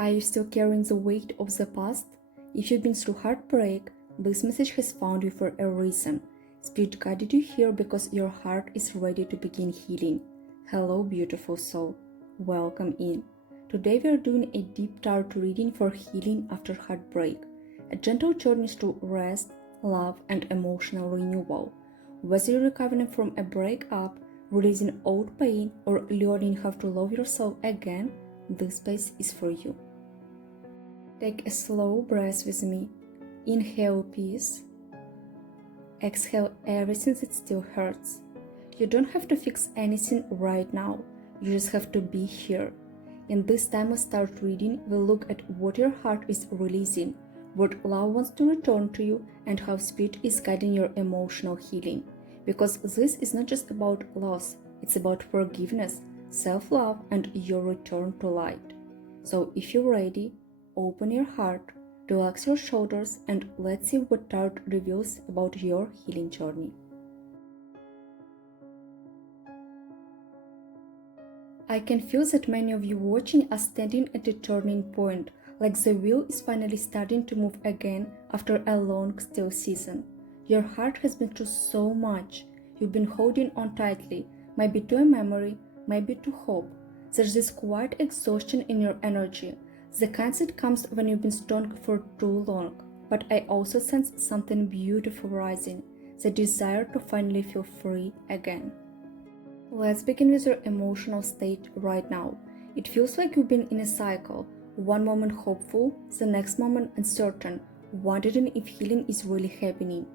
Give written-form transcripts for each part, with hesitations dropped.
Are you still carrying the weight of the past? If you've been through heartbreak, this message has found you for a reason. Spirit guided you here because your heart is ready to begin healing. Hello, beautiful soul. Welcome in. Today we are doing a deep tarot reading for healing after heartbreak, a gentle journey through rest, love, and emotional renewal. Whether you're recovering from a breakup, releasing old pain, or learning how to love yourself again, this space is for you. Take a slow breath with me. Inhale peace. Exhale everything that still hurts. You don't have to fix anything right now. You just have to be here. In this time of start reading, we'll look at what your heart is releasing, what love wants to return to you, and how spirit is guiding your emotional healing. Because this is not just about loss, it's about forgiveness, self-love, and your return to light. So if you're ready, open your heart, relax your shoulders, and let's see what tarot reveals about your healing journey. I can feel that many of you watching are standing at a turning point, like the wheel is finally starting to move again after a long still season. Your heart has been through so much. You've been holding on tightly, maybe to a memory, maybe to hope. There's this quiet exhaustion in your energy, the kind that comes when you've been strong for too long. But I also sense something beautiful rising, the desire to finally feel free again. Let's begin with your emotional state right now. It feels like you've been in a cycle, one moment hopeful, the next moment uncertain, wondering if healing is really happening.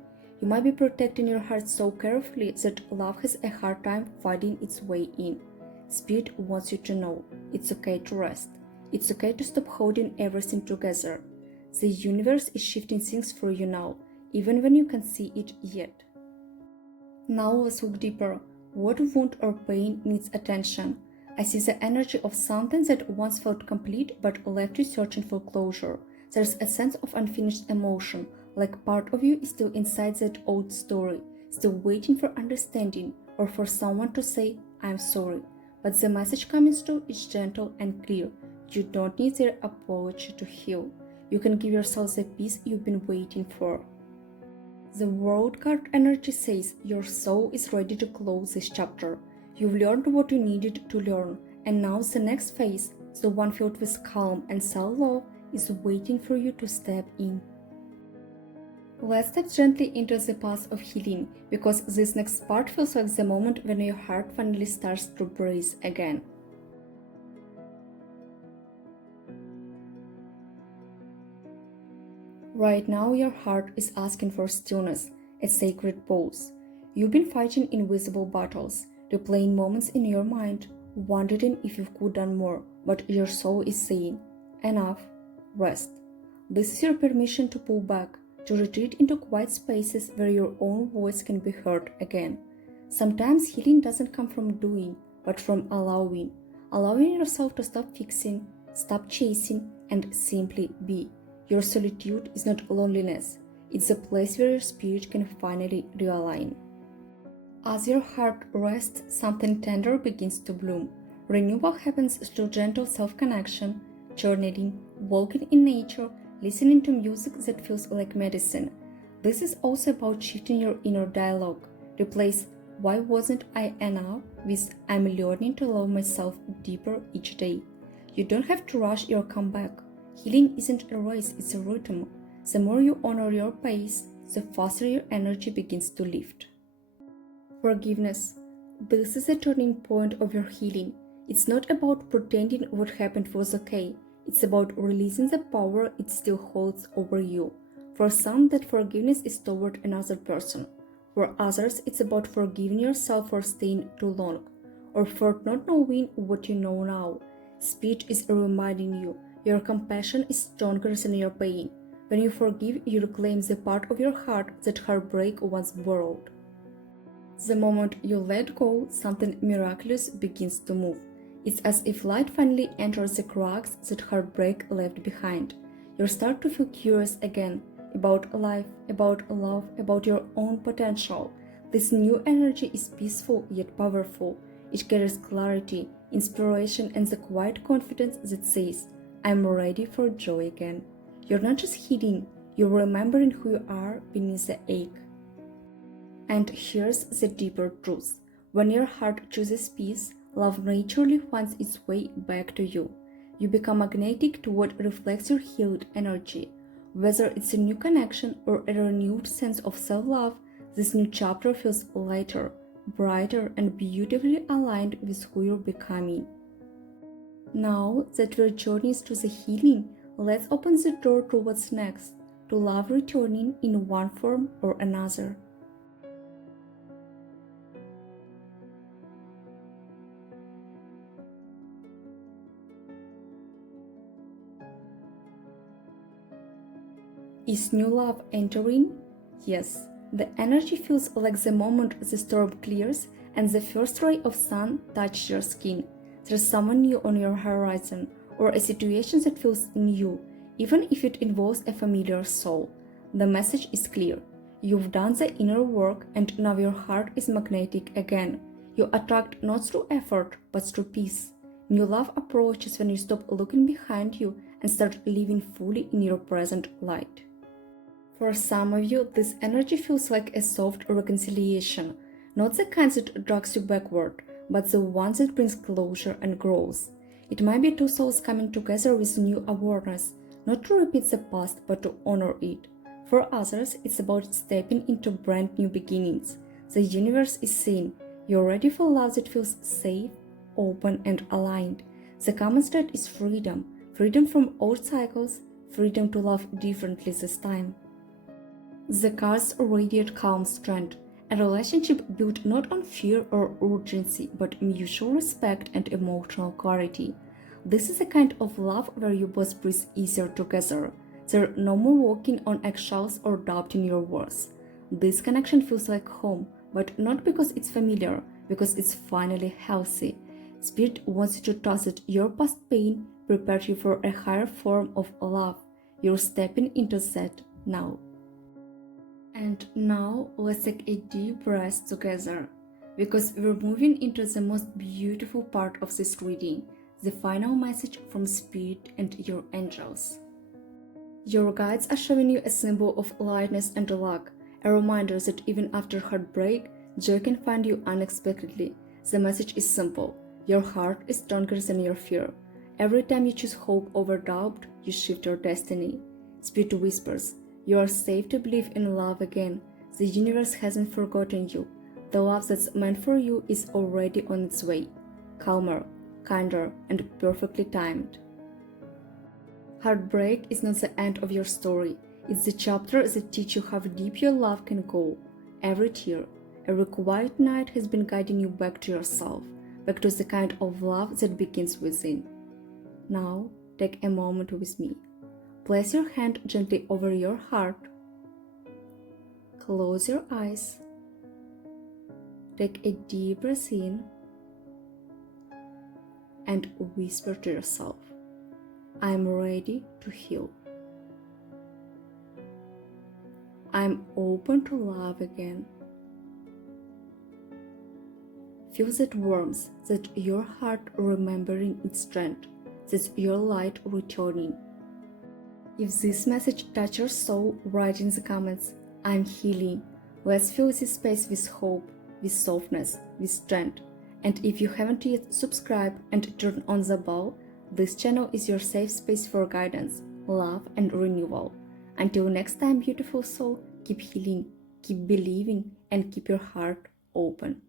You might be protecting your heart so carefully that love has a hard time finding its way in. Spirit wants you to know it's okay to rest. It's okay to stop holding everything together. The universe is shifting things for you now, even when you can't see it yet. Now let's look deeper. What wound or pain needs attention? I see the energy of something that once felt complete but left you searching for closure. There's a sense of unfinished emotion, like part of you is still inside that old story, still waiting for understanding or for someone to say, I'm sorry. But the message coming through is gentle and clear. You don't need their apology to heal. You can give yourself the peace you've been waiting for. The World card energy says your soul is ready to close this chapter. You've learned what you needed to learn, and now the next phase, the one filled with calm and self-love, is waiting for you to step in. Let's step gently into the path of healing, because this next part feels like the moment when your heart finally starts to breathe again. Right now, your heart is asking for stillness, a sacred pause. You've been fighting invisible battles, replaying moments in your mind, wondering if you could have done more, but your soul is saying, enough, rest. This is your permission to pull back, to retreat into quiet spaces where your own voice can be heard again. Sometimes healing doesn't come from doing, but from allowing yourself to stop fixing, stop chasing, and simply be. Your solitude is not loneliness, it's a place where your spirit can finally realign. As your heart rests, something tender begins to bloom. Renewal happens through gentle self-connection, journaling, walking in nature, listening to music that feels like medicine. This is also about shifting your inner dialogue. Replace "why wasn't I enough" with "I'm learning to love myself deeper each day." You don't have to rush your comeback. Healing isn't a race, it's a rhythm. The more you honor your pace, the faster your energy begins to lift. Forgiveness. This is a turning point of your healing. It's not about pretending what happened was okay. It's about releasing the power it still holds over you. For some, that forgiveness is toward another person. For others, it's about forgiving yourself for staying too long, or for not knowing what you know now. Spirit is reminding you, your compassion is stronger than your pain. When you forgive, you reclaim the part of your heart that heartbreak once borrowed. The moment you let go, something miraculous begins to move. It's as if light finally enters the cracks that heartbreak left behind. You start to feel curious again about life, about love, about your own potential. This new energy is peaceful yet powerful. It carries clarity, inspiration, and the quiet confidence that says, I'm ready for joy again. You're not just healing, you're remembering who you are beneath the ache. And here's the deeper truth. When your heart chooses peace, love naturally finds its way back to you. You become magnetic to what reflects your healed energy. Whether it's a new connection or a renewed sense of self-love, this new chapter feels lighter, brighter, and beautifully aligned with who you're becoming. Now that we're journeys to the healing, let's open the door to what's next, to love returning in one form or another. Is new love entering? Yes. The energy feels like the moment the storm clears and the first ray of sun touches your skin. There's someone new on your horizon, or a situation that feels new, even if it involves a familiar soul. The message is clear. You've done the inner work and now your heart is magnetic again. You attract not through effort, but through peace. New love approaches when you stop looking behind you and start living fully in your present light. For some of you, this energy feels like a soft reconciliation, not the kind that drags you backward, but the one that brings closure and growth. It might be two souls coming together with new awareness, not to repeat the past but to honor it. For others, it's about stepping into brand new beginnings. The universe is saying, you're ready for love that feels safe, open, and aligned. The common thread is freedom, freedom from old cycles, freedom to love differently this time. The cards radiate calm strength, a relationship built not on fear or urgency, but mutual respect and emotional clarity. This is a kind of love where you both breathe easier together. There's no more walking on eggshells or doubting your worth. This connection feels like home, but not because it's familiar, because it's finally healthy. Spirit wants you to trust that your past pain prepared you for a higher form of love. You're stepping into that now. And now let's take a deep breath together, because we're moving into the most beautiful part of this reading, the final message from Spirit and your angels. Your guides are showing you a symbol of lightness and luck, a reminder that even after heartbreak, joy can find you unexpectedly. The message is simple. Your heart is stronger than your fear. Every time you choose hope over doubt, you shift your destiny. Spirit whispers, you are safe to believe in love again. The universe hasn't forgotten you. The love that's meant for you is already on its way. Calmer, kinder, and perfectly timed. Heartbreak is not the end of your story. It's the chapter that teaches you how deep your love can go. Every tear, every quiet night has been guiding you back to yourself, back to the kind of love that begins within. Now, take a moment with me. Place your hand gently over your heart. Close your eyes. Take a deep breath in and whisper to yourself, I'm ready to heal. I'm open to love again. Feel that warmth, that your heart remembering its strength, that your light returning. If this message touches your soul, write in the comments, I'm healing. Let's fill this space with hope, with softness, with strength. And if you haven't yet subscribed and turned on the bell, this channel is your safe space for guidance, love, and renewal. Until next time, beautiful soul, keep healing, keep believing, and keep your heart open.